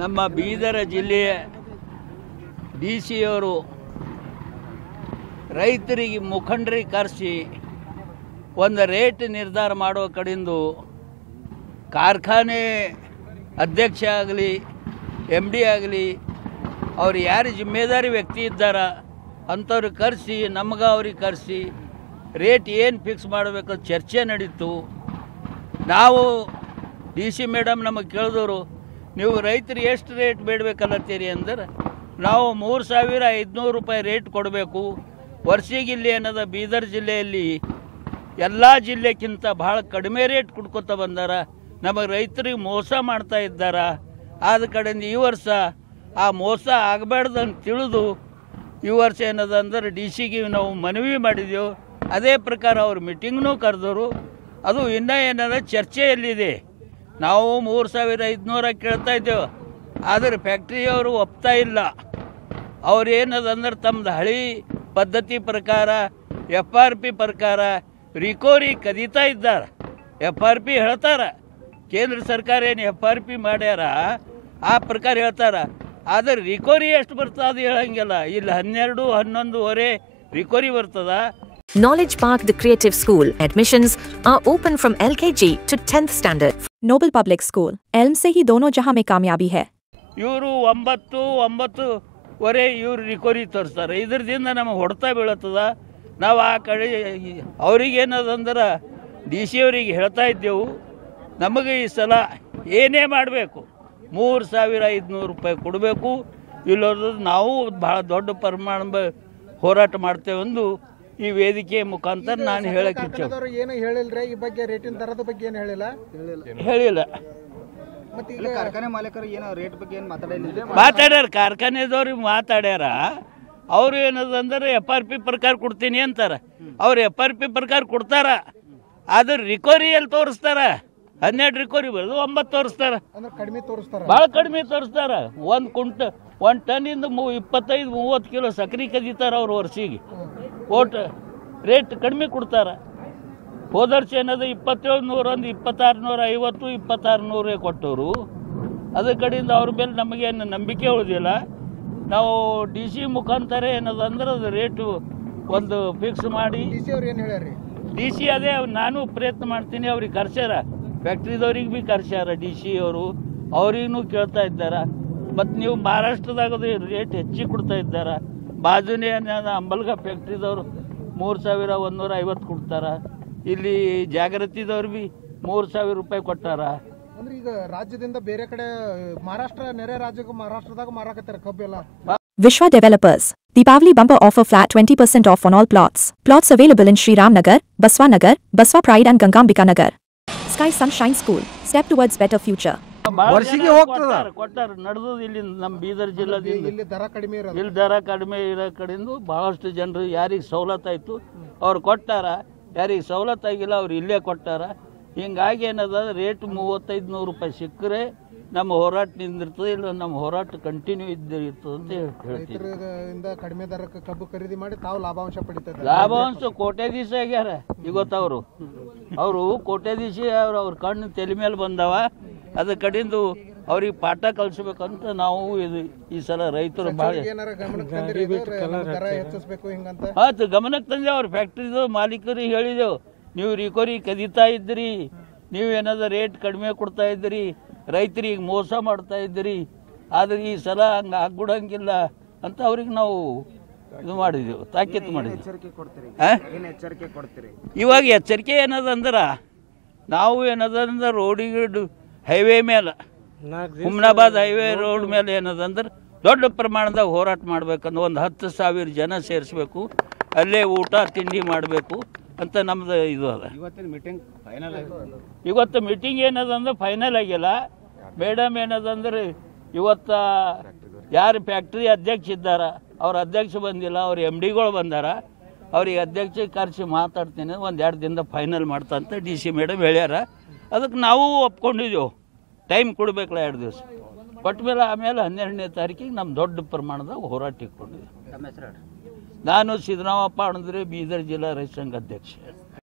ನಮ್ಮ ಬೀದರ ಜಿಲ್ಲೆಯ D C ಅವರು ರೈತರಿಗೆ ಮುಖಂಡರಿಗೆ ಕರೆಸಿ ಒಂದು ರೇಟ್ ನಿರ್ಧಾರ ಮಾಡುವ ಕಡೆಯಿಂದ ಕಾರ್ಖಾನೆ ಅಧ್ಯಕ್ಷ ಆಗಲಿ ಎಮ್ ಡಿ ಆಗಲಿ ಅವ್ರು ಯಾರು ಜಿಮ್ಮೆದಾರಿ ವ್ಯಕ್ತಿ ಇದ್ದಾರ ಅಂಥವ್ರಿಗೆ ಕರೆಸಿ ನಮ್ಗೆ ಅವ್ರಿಗೆ ಕರೆಸಿ ರೇಟ್ ಏನು ಫಿಕ್ಸ್ ಮಾಡಬೇಕು ಚರ್ಚೆ ನಡೀತು. ನಾವು ಡಿ ಸಿ ಮೇಡಮ್ ನಮಗೆ ಕೇಳಿದವರು, ನೀವು ರೈತರು ಎಷ್ಟು ರೇಟ್ ಬೇಡಬೇಕಲ್ಲತ್ತೀರಿ ಅಂದ್ರೆ ನಾವು 3,500 ರೂಪಾಯಿ ರೇಟ್ ಕೊಡಬೇಕು. ವರ್ಷಿಗೆ ಇಲ್ಲಿ ಏನದ ಬೀದರ್ ಜಿಲ್ಲೆಯಲ್ಲಿ ಎಲ್ಲ ಜಿಲ್ಲೆಗಿಂತ ಭಾಳ ಕಡಿಮೆ ರೇಟ್ ಕೊಡ್ಕೊತ ಬಂದಾರ. ನಮಗೆ ರೈತರಿಗೆ ಮೋಸ ಮಾಡ್ತಾ ಇದ್ದಾರ. ಆದ ಕಡೆಯಿಂದ ಈ ವರ್ಷ ಆ ಮೋಸ ಆಗಬಾರ್ದು ಅಂತ ತಿಳಿದು ಈ ವರ್ಷ ಏನದ ಅಂದ್ರೆ ಡಿ ಸಿಗೆ ನಾವು ಮನವಿ ಮಾಡಿದೆವು. ಅದೇ ಪ್ರಕಾರ ಅವ್ರು ಮೀಟಿಂಗ್ನೂ ಕರೆದವರು. ಅದು ಇನ್ನೂ ಏನದ ಚರ್ಚೆಯಲ್ಲಿದೆ. ನಾವು 3,500 ಕೇಳ್ತಾ ಇದ್ದೇವೆ, ಆದರೆ ಫ್ಯಾಕ್ಟ್ರಿಯವರು ಒಪ್ತಾ ಇಲ್ಲ. ಅವ್ರು ಏನದಂದ್ರೆ ತಮ್ಮದು ಹಳಿ ಪದ್ಧತಿ ಪ್ರಕಾರ FRP ಪ್ರಕಾರ ರಿಕೋರಿ ಕದೀತಾ ಇದ್ದಾರೆ. FRP ಹೇಳ್ತಾರೆ, ಕೇಂದ್ರ ಸರ್ಕಾರ ಏನು FRP ಮಾಡ್ಯಾರ ಆ ಪ್ರಕಾರ ಹೇಳ್ತಾರೆ. ಆದರೆ ರಿಕೋರಿ ಎಷ್ಟು ಬರ್ತದೆ ಅದು ಹೇಳಂಗಿಲ್ಲ. ಇಲ್ಲಿ 12-11.5 ರಿಕೋರಿ ಬರ್ತದ. Knowledge Park, the Creative School. Admissions are open from LKG to 10th standard. Noble Public School. Elm से ही दोनों जहां में कामयाबी है. ಇವರು 9-9.5 ಇವ್ರು ರಿಕೋರಿ ತೋರಿಸ್ತಾರೆ. ಇದರಿಂದ ನಮಗೆ ಹೊಡೆತ ಬೀಳತ್ತದ. ನಾವು ಆ ಕಡೆ ಅವ್ರಿಗೇನದಂದ್ರೆ ಡಿ ಸಿ ಅವರಿಗೆ ಹೇಳ್ತಾ ಇದ್ದೆವು, ನಮಗೆ ಈ ಸಲ ಏನೇ ಮಾಡಬೇಕು 3,500 ರೂಪಾಯಿ ಕೊಡಬೇಕು. ಇಲ್ಲೋದು ನಾವು ಭಾಳ ದೊಡ್ಡ ಪ್ರಮಾಣ ಹೋರಾಟ ಮಾಡ್ತೇವೆಂದು ಈ ವೇದಿಕೆ ಮುಖಾಂತರ ನಾನು ಹೇಳಕ್ಕೆ ಏನು ಹೇಳಿಲ್ರಿ ಈ ಬಗ್ಗೆ, ರೇಟಿನ ದರದ ಬಗ್ಗೆ ಏನು ಹೇಳಿಲ್ಲ. ಮತ್ತೆ ಈಗ ಕಾರ್ಖಾನೆ ಮಾಲೀಕರು ಏನೋ ರೇಟ್ ಬಗ್ಗೆ ಏನು ಮಾತಾಡ್ಯಾರ. ಕಾರ್ಖಾನೆದವ್ರಿಗೆ ಮಾತಾಡ್ಯಾರ. ಅವರು ಏನದಂದ್ರೆ FRP ಪ್ರಕಾರ ಕೊಡ್ತೀನಿ ಅಂತಾರೆ. ಅವ್ರು FRP ಪ್ರಕಾರ ಕೊಡ್ತಾರ, ಆದ್ರೆ ರಿಕೋರಿಯಲ್ಲಿ ತೋರಿಸ್ತಾರ 12 ರಿಕೋರಿ ಬರೋದು 9 ತೋರಿಸ್ತಾರ. ಕಡಿಮೆ ತೋರಿಸ್ತಾರ, ಭಾಳ ಕಡಿಮೆ ತೋರಿಸ್ತಾರ. 1 ಟನ್ನಿಂದ 25-30 ಕಿಲೋ ಸಕ್ಕರೆ ಕದೀತಾರ ಅವ್ರು ವರ್ಷಿಗೆ. ಓಟ್ ರೇಟ್ ಕಡಿಮೆ ಕೊಡ್ತಾರ. ಹೋದ ವರ್ಷ ಏನದು 2700 2650 2600 ಕೊಟ್ಟವರು. ಅದ್ರ ಕಡೆಯಿಂದ ಅವ್ರ ಮೇಲೆ ನಮಗೇನು ನಂಬಿಕೆ ಉಳಿದಿಲ್ಲ. ನಾವು ಡಿ ಸಿ ಮುಖಾಂತರ ಏನದಂದ್ರೆ ಅದು ರೇಟು ಒಂದು ಫಿಕ್ಸ್ ಮಾಡಿ ಡಿ ಸಿ ಅದೇ ನಾನು ಪ್ರಯತ್ನ ಮಾಡ್ತೀನಿ. ಅವ್ರಿಗೆ ಕರ್ಸ್ಯಾರ, ಫ್ಯಾಕ್ಟ್ರಿದವ್ರಿಗೆ ಭೀ ಕರ್ಸ್ಯಾರ ಡಿ ಸಿ ಅವರು. ಅವ್ರಿಗೂ ಕೇಳ್ತಾ ಇದ್ದಾರೆ. ಮತ್ತು ನೀವು ಮಹಾರಾಷ್ಟ್ರದಾಗದು ರೇಟ್ ಹೆಚ್ಚಿಗೆ ಕೊಡ್ತಾ ಇದ್ದಾರೆ. ಬಾಜುನೇ ಅಂಬಲ್ಗ ಫ್ಯಾಕ್ಟ್ರಿದವರು 3,150 ಕೊಡ್ತಾರ. ಇಲ್ಲಿ ಜಾಗೃತಿದವ್ರು ಭೀ 3,000 ರೂಪಾಯಿ ಕೊಟ್ಟಾರ. ಅಂದ್ರೆ ಈಗ ರಾಜ್ಯದಿಂದ ಬೇರೆ ಕಡೆ ಮಹಾರಾಷ್ಟ್ರ ನೆರೆ ರಾಜ್ಯಕ್ಕೆ ಮಹಾರಾಷ್ಟ್ರದಾಗ ಮಾರಾಕತ್ತಾರೆ ಕಬ್ಬೆಲ್ಲ. Vishwa Developers. Deepavali bumper offer flat 20% off on all plots. Plots available in Shri Ram Nagar, Baswa Nagar, Baswa Pride and Gangambika Nagar. Sky Sunshine School. Step towards better future. ವರ್ಷಿಗೆ ಹೋಗ್ತಾರೆ ಕೊಟ್ಟಾರ. ನಡೆದು ಇಲ್ಲಿ ನಮ್ಮ ಬೀದರ್ ಜಿಲ್ಲೆದಿಂದ ಇಲ್ಲಿ ದರ ಕಡಿಮೆ ಇರೋ ಕಡೆಯಿಂದ ಭಾಳಷ್ಟು ಜನರು ಯಾರಿಗೆ ಸವಲತ್ತಾಯಿತು ಅವ್ರು ಕೊಟ್ಟಾರ, ಯಾರಿಗೆ ಸವಲತ್ತಾಗಿಲ್ಲ ಅವ್ರು ಇಲ್ಲೇ ಕೊಟ್ಟಾರ. ಹಿಂಗಾಗಿ ಏನದ ರೇಟ್ 3,500 ರೂಪಾಯಿ ಸಿಕ್ಕರೆ ನಮ್ಮ ಹೋರಾಟ ನಿಂದಿರ್ತದೆ, ಇಲ್ಲ ನಮ್ಮ ಹೋರಾಟ ಕಂಟಿನ್ಯೂ ಇರ್ತದೆ ಅಂತ ಹೇಳ್ತೀವಿ. ಕಡಿಮೆ ದರಕ್ಕೆ ಕಬ್ಬು ಖರೀದಿ ಮಾಡಿ ತಾವು ಲಾಭಾಂಶ ಪಡಿತಾರೆ. ಲಾಭಾಂಶ ಕೋಟ್ಯಾಧೀಶ ಆಗ್ಯಾರ ಇವತ್ತವರು. ಅವರು ಕೋಟ್ಯಾಧೀಶ ಅವ್ರ ಕಣ್ಣು ತಲೆ ಮೇಲೆ ಬಂದವ. ಅದ ಕಡೆಯಿಂದ ಅವ್ರಿಗೆ ಪಾಠ ಕಲಿಸ್ಬೇಕಂತ ನಾವು ಈ ಸಲ ರೈತರು ಭಾಳ ಆಯ್ತು ಗಮನಕ್ಕೆ ತಂದೆ. ಅವ್ರ ಫ್ಯಾಕ್ಟ್ರಿದು ಮಾಲೀಕರಿಗೆ ಹೇಳಿದೆವು, ನೀವು ರಿಕೋರಿ ಕದೀತಾ ಇದ್ರಿ, ನೀವು ಏನಾದ್ರು ರೇಟ್ ಕಡಿಮೆ ಕೊಡ್ತಾ ಇದ್ರಿ, ರೈತರಿಗೆ ಮೋಸ ಮಾಡ್ತಾ ಇದ್ರಿ, ಆದರೆ ಈ ಸಲ ಹಂಗೆ ಆಗ್ಬಿಡಂಗಿಲ್ಲ ಅಂತ ಅವ್ರಿಗೆ ನಾವು ಇದು ಮಾಡಿದೆವು, ತಾಕೀತು ಮಾಡಿದೆವು. ಇವಾಗ ಎಚ್ಚರಿಕೆ ಏನದಂದ್ರೆ ನಾವು ಏನದಂದ್ರೆ ರೋಡಿಗೆ ಹೈವೇ ಮೇಲೆ ಹುಮ್ನಾಬಾದ್ ಹೈವೇ ರೋಡ್ ಮೇಲೆ ಏನದಂದ್ರೆ ದೊಡ್ಡ ಪ್ರಮಾಣದಾಗ ಹೋರಾಟ ಮಾಡ್ಬೇಕಂದ್ರೆ ಒಂದು 10,000 ಜನ ಸೇರಿಸ್ಬೇಕು. ಅಲ್ಲೇ ಊಟ ತಿಂಡಿ ಮಾಡಬೇಕು ಅಂತ ನಮ್ದು ಇದು ಅದ. ಇವತ್ತು ಮೀಟಿಂಗ್ ಏನದಂದ್ರೆ ಫೈನಲ್ ಆಗಿಲ್ಲ. ಮೇಡಮ್ ಏನದಂದ್ರೆ ಇವತ್ತು ಯಾರು ಫ್ಯಾಕ್ಟ್ರಿ ಅಧ್ಯಕ್ಷ ಇದ್ದಾರ ಅವ್ರ ಅಧ್ಯಕ್ಷ ಬಂದಿಲ್ಲ, ಅವ್ರ MDಗಳು ಬಂದಾರ. ಅವ್ರಿಗೆ ಅಧ್ಯಕ್ಷ ಕರೆಸಿ ಮಾತಾಡ್ತೀನಿ, 1-2 ದಿನದ ಫೈನಲ್ ಮಾಡ್ತಾ ಅಂತ ಡಿ ಸಿ ಮೇಡಮ್ ಹೇಳ್ಯಾರ. ಅದಕ್ಕೆ ನಾವು ಒಪ್ಕೊಂಡಿದ್ದೆವು. ಟೈಮ್ ಕೊಡಬೇಕಲ್ಲ 2 ದಿವಸ ಕೊಟ್ಟ ಮೇಲೆ ಆಮೇಲೆ 12ನೇ ತಾರೀಕಿಗೆ ನಮ್ಮ ದೊಡ್ಡ ಪ್ರಮಾಣದಾಗ ಹೋರಾಟ ಇಟ್ಕೊಂಡಿದ್ದೆ. ನಾನು ಸಿದ್ದರಾಮಪ್ಪ ಅಣದ್ರೆ ಬೀದರ್ ಜಿಲ್ಲಾ ರೈತ ಸಂಘ ಅಧ್ಯಕ್ಷ.